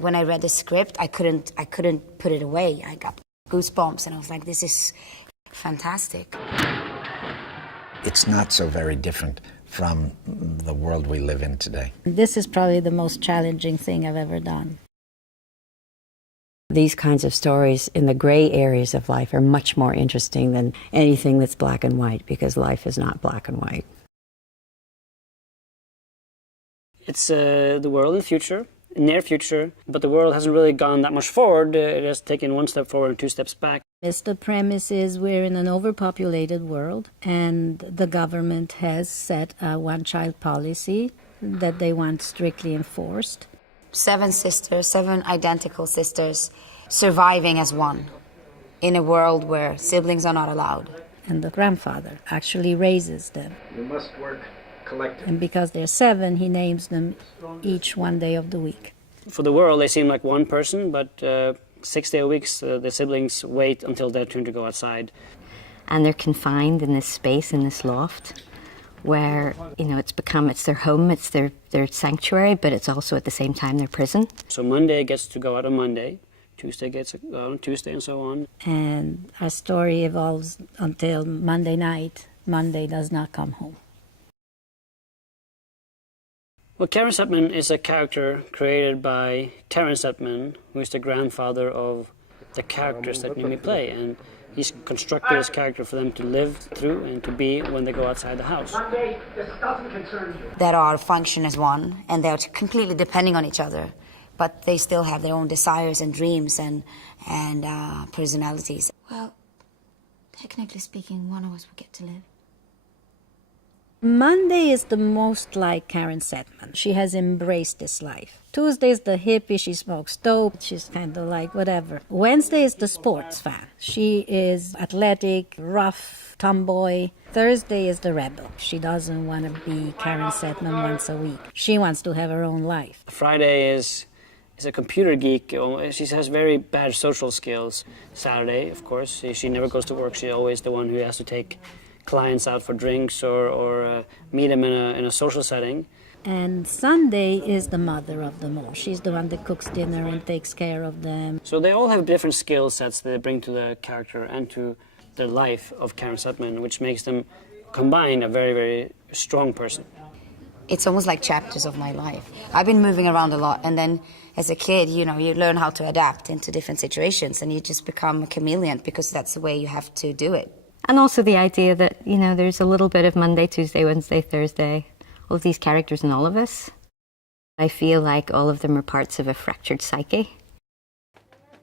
When I read the script, I couldn't put it away. I got goosebumps, and I was like, this is fantastic. It's not so very different from the world we live in today. This is probably the most challenging thing I've ever done. These kinds of stories in the gray areas of life are much more interesting than anything that's black and white, because life is not black and white. It's the world in the future, near future, but the world hasn't really gone that much forward. It has taken one step forward and two steps back. The premise is we're in an overpopulated world, and the government has set a one-child policy that they want strictly enforced. 7 sisters, 7 identical sisters, surviving as one in a world where siblings are not allowed. And the grandfather actually raises them. You must work collectively. And because they're 7, he names them each one day of the week. For the world, they seem like one person, but 6 days a week, the siblings wait until their turn to go outside. And they're confined in this space, in this loft, where, you know, it's their home, it's their sanctuary, but it's also at the same time their prison. So Monday gets to go out on Monday, Tuesday gets to go out on Tuesday, and so on. And our story evolves until Monday night. Monday does not come home. Well, Karen Setman is a character created by Terence Setman, who is the grandfather of the characters that Noomi play, and he's constructed this character for them to live through and to be when they go outside the house. That are function as one, and they're completely depending on each other, but they still have their own desires and dreams and personalities. Well, technically speaking, one of us will get to live. Monday is the most like Karen Setman. She has embraced this life. Tuesday is the hippie, she smokes dope, she's kind of like whatever. Wednesday is the sports fan. She is athletic, rough, tomboy. Thursday is the rebel. She doesn't want to be Karen Setman once a week. She wants to have her own life. Friday is a computer geek. She has very bad social skills. Saturday, of course, she never goes to work. She's always the one who has to take clients out for drinks or meet them in a social setting. And Sunday is the mother of them all. She's the one that cooks dinner and takes care of them. So they all have different skill sets that they bring to the character and to the life of Karen Setman, which makes them combine a very, very strong person. It's almost like chapters of my life. I've been moving around a lot, and then as a kid, you know, you learn how to adapt into different situations, and you just become a chameleon because that's the way you have to do it. And also the idea that, you know, there's a little bit of Monday, Tuesday, Wednesday, Thursday, all of these characters in all of us. I feel like all of them are parts of a fractured psyche.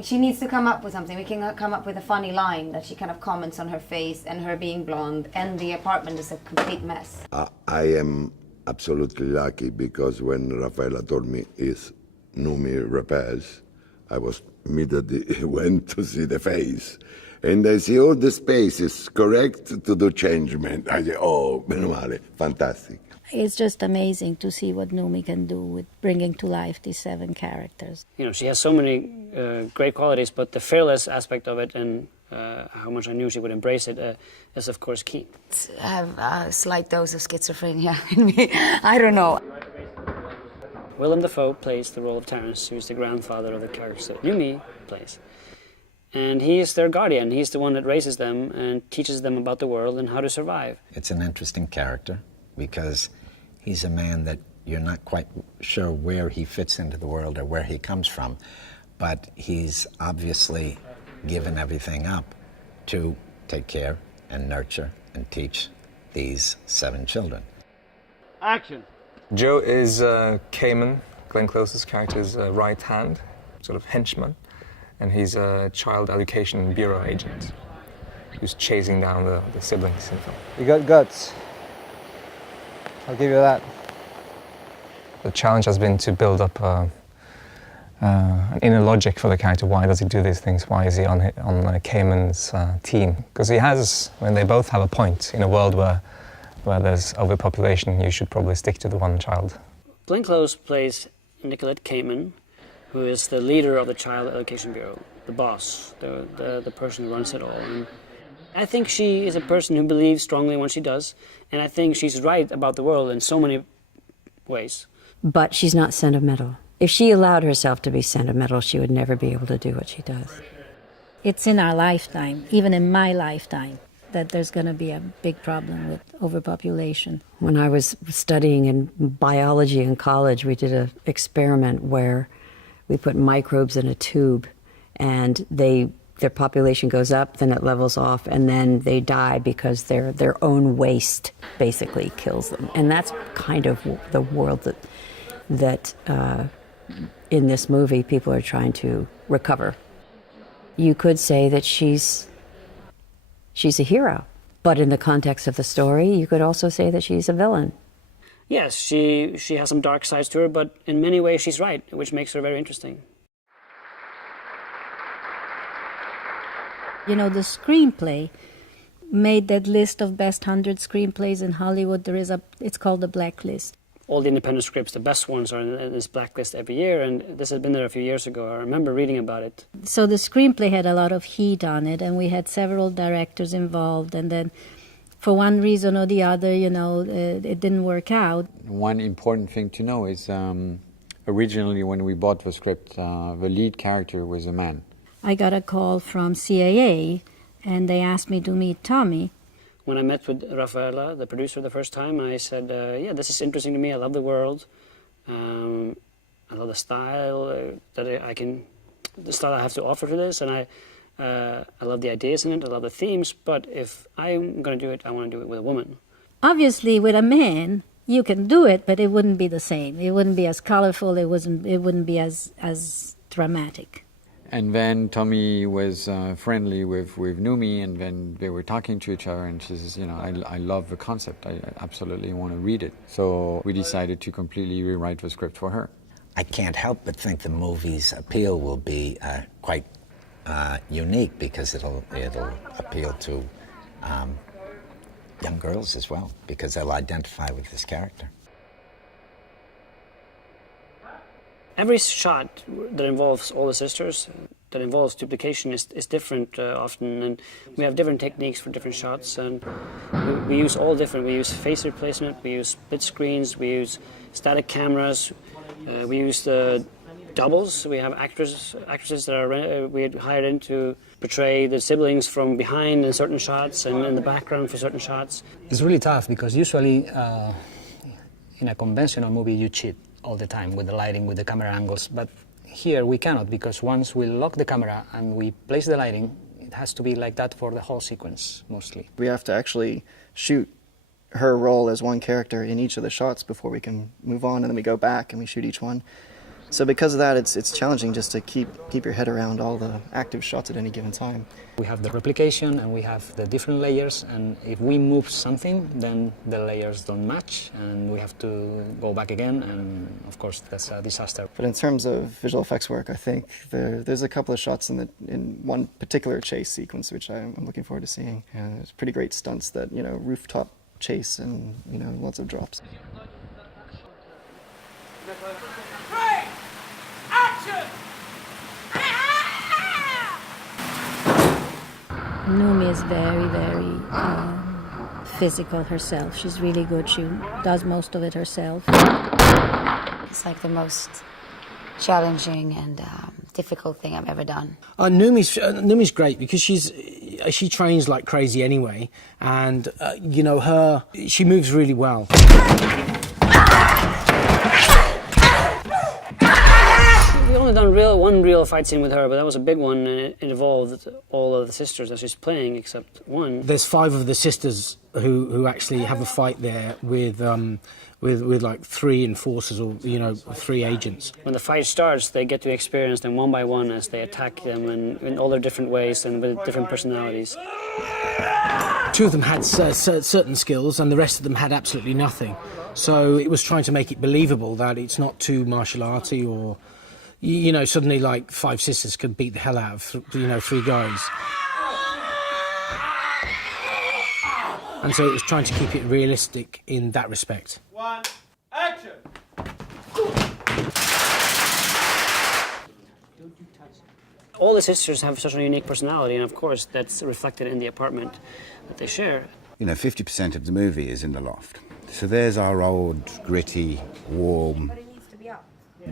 She needs to come up with something. We can come up with a funny line that she kind of comments on her face and her being blonde, and the apartment is a complete mess. I am absolutely lucky because when Rafaela told me it's Noomi Rapace, I was immediately went to see the face. And I see all the space is correct to do changement. I say, oh, meno male, fantastic. It's just amazing to see what Noomi can do with bringing to life these 7 characters. You know, she has so many great qualities, but the fearless aspect of it and how much I knew she would embrace it is, of course, key. I have a slight dose of schizophrenia in me. I don't know. Willem Dafoe plays the role of Terence, who's the grandfather of the characters that Noomi plays. And he is their guardian. He's the one that raises them and teaches them about the world and how to survive. It's an interesting character because he's a man that you're not quite sure where he fits into the world or where he comes from, but he's obviously given everything up to take care and nurture and teach these 7 children. Action! Joe is Cayman, Glenn Close's character's right hand, sort of henchman. And he's a child education bureau agent who's chasing down the siblings in film. You got guts. I'll give you that. The challenge has been to build up an inner logic for the character. Why does he do these things? Why is he on Cayman's team? Because he has, when they both have a point in a world where there's overpopulation, you should probably stick to the one child. Glenn Close plays Nicolette Cayman, who is the leader of the Child Education Bureau, the boss, the person who runs it all. And I think she is a person who believes strongly in what she does, and I think she's right about the world in so many ways. But she's not sentimental. If she allowed herself to be sentimental, she would never be able to do what she does. It's in our lifetime, even in my lifetime, that there's going to be a big problem with overpopulation. When I was studying in biology in college, we did an experiment where we put microbes in a tube, and their population goes up, then it levels off, and then they die because their own waste basically kills them. And that's kind of the world that in this movie people are trying to recover. You could say that she's a hero, but in the context of the story, you could also say that she's a villain. Yes, she has some dark sides to her, but in many ways she's right, which makes her very interesting. You know, the screenplay made that list of best 100 screenplays in Hollywood. It's called the Blacklist. All the independent scripts, the best ones, are in this blacklist every year, and this had been there a few years ago. I remember reading about it. So the screenplay had a lot of heat on it, and we had several directors involved, and then for one reason or the other, it didn't work out. One important thing to know is originally when we bought the script, the lead character was a man. I got a call from CAA, and they asked me to meet Tommy. When I met with Rafaela, the producer, the first time, I said, yeah, this is interesting to me. I love the world. I love the style the style I have to offer to this, and I love the ideas in it. I love the themes. But if I'm going to do it, I want to do it with a woman. Obviously, with a man, you can do it, but it wouldn't be the same. It wouldn't be as colorful. It wouldn't be as dramatic. And then Tommy was friendly with Noomi, and then they were talking to each other, and she says, I love the concept. I absolutely want to read it. So we decided to completely rewrite the script for her. I can't help but think the movie's appeal will be quite unique, because it'll appeal to young girls as well, because they'll identify with this character. Every shot that involves all the sisters, that involves duplication, is different often, and we have different techniques for different shots, and we use all different. We use face replacement, we use split screens, we use static cameras, we use the doubles. We have actresses that we had hired in to portray the siblings from behind in certain shots and in the background for certain shots. It's really tough, because usually in a conventional movie you cheat all the time with the lighting, with the camera angles, but here we cannot, because once we lock the camera and we place the lighting, it has to be like that for the whole sequence, mostly. We have to actually shoot her role as one character in each of the shots before we can move on, and then we go back and we shoot each one. So because of that, it's challenging just to keep your head around all the active shots at any given time. We have the replication and we have the different layers, and if we move something, then the layers don't match and we have to go back again, and of course that's a disaster. But in terms of visual effects work, I think there's a couple of shots in one particular chase sequence which I'm looking forward to seeing. It's pretty great stunts, that rooftop chase, and lots of drops. Noomi is very, very physical herself. She's really good. She does most of it herself. It's like the most challenging and difficult thing I've ever done. Noomi's great, because she trains like crazy anyway, and she moves really well. We only done one real fight scene with her, but that was a big one, and it involved all of the sisters that she's playing except one. There's 5 of the sisters who actually have a fight there with like 3 enforcers, or 3 agents. When the fight starts, they get to experience them one by one as they attack them in all their different ways and with different personalities. 2 of them had certain skills, and the rest of them had absolutely nothing. So it was trying to make it believable that it's not too martial arty, or suddenly like 5 sisters can beat the hell out of 3 guys. And so it was trying to keep it realistic in that respect. 1, action! All the sisters have such a unique personality, and of course that's reflected in the apartment that they share. 50% of the movie is in the loft. So there's our old, gritty, warm,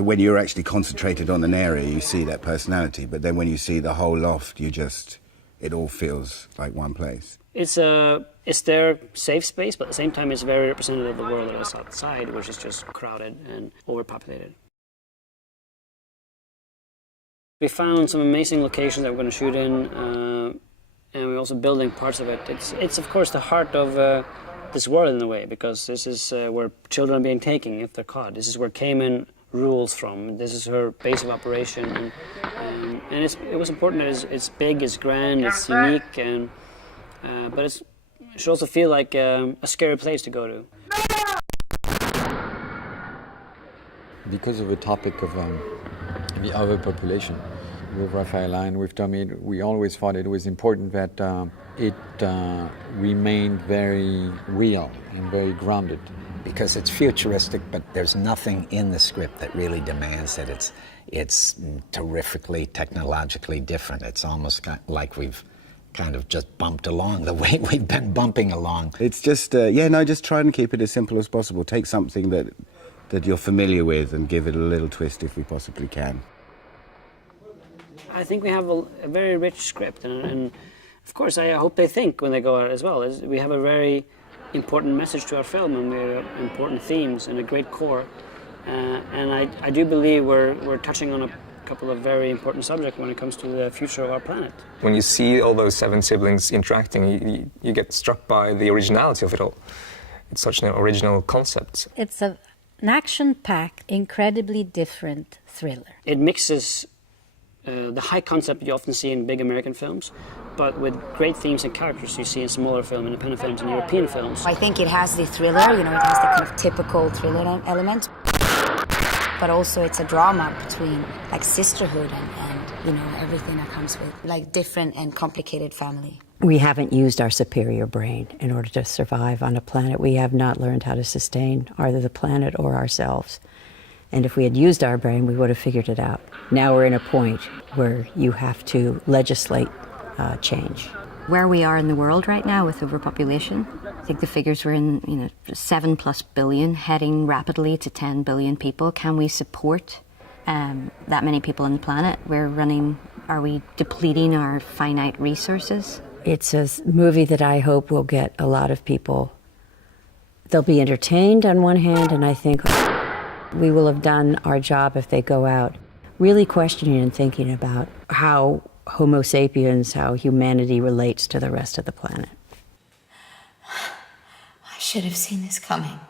when you're actually concentrated on an area, you see that personality. But then when you see the whole loft, it all feels like one place. It's their safe space, but at the same time, it's very representative of the world that is outside, which is just crowded and overpopulated. We found some amazing locations that we're going to shoot in, and we're also building parts of it. It's of course the heart of this world in a way, because this is where children are being taken if they're caught. This is where Cayman rules from. This is her base of operation, and it was important that it's big, it's grand, it's unique, and but it should also feel like a scary place to go to. Because of the topic of the overpopulation, with Raphael and with Tommy, we always thought it was important that it remained very real and very grounded. Because it's futuristic, but there's nothing in the script that really demands that it's terrifically, technologically different. It's almost like we've kind of just bumped along the way we've been bumping along. It's just, just try and keep it as simple as possible. Take something that you're familiar with and give it a little twist if we possibly can. I think we have a very rich script, and of course I hope they think when they go out as well. We have a very important message to our film, and we have important themes and a great core. And I do believe we're touching on a couple of very important subjects when it comes to the future of our planet. When you see all those 7 siblings interacting, you get struck by the originality of it all. It's such an original concept. It's an action-packed, incredibly different thriller. It mixes the high concept you often see in big American films, but with great themes and characters you see in smaller film, independent films, and European films. I think it has the thriller, it has the kind of typical thriller element, but also it's a drama between like sisterhood and everything that comes with like different and complicated family. We haven't used our superior brain in order to survive on a planet. We have not learned how to sustain either the planet or ourselves. And if we had used our brain, we would have figured it out. Now we're in a point where you have to legislate change. Where we are in the world right now with overpopulation, I think the figures were in 7+ billion, heading rapidly to 10 billion people. Can we support that many people on the planet? Are we depleting our finite resources? It's a movie that I hope will get a lot of people. They'll be entertained on one hand, and I think we will have done our job if they go out really questioning and thinking about how Homo sapiens, how humanity relates to the rest of the planet. I should have seen this coming.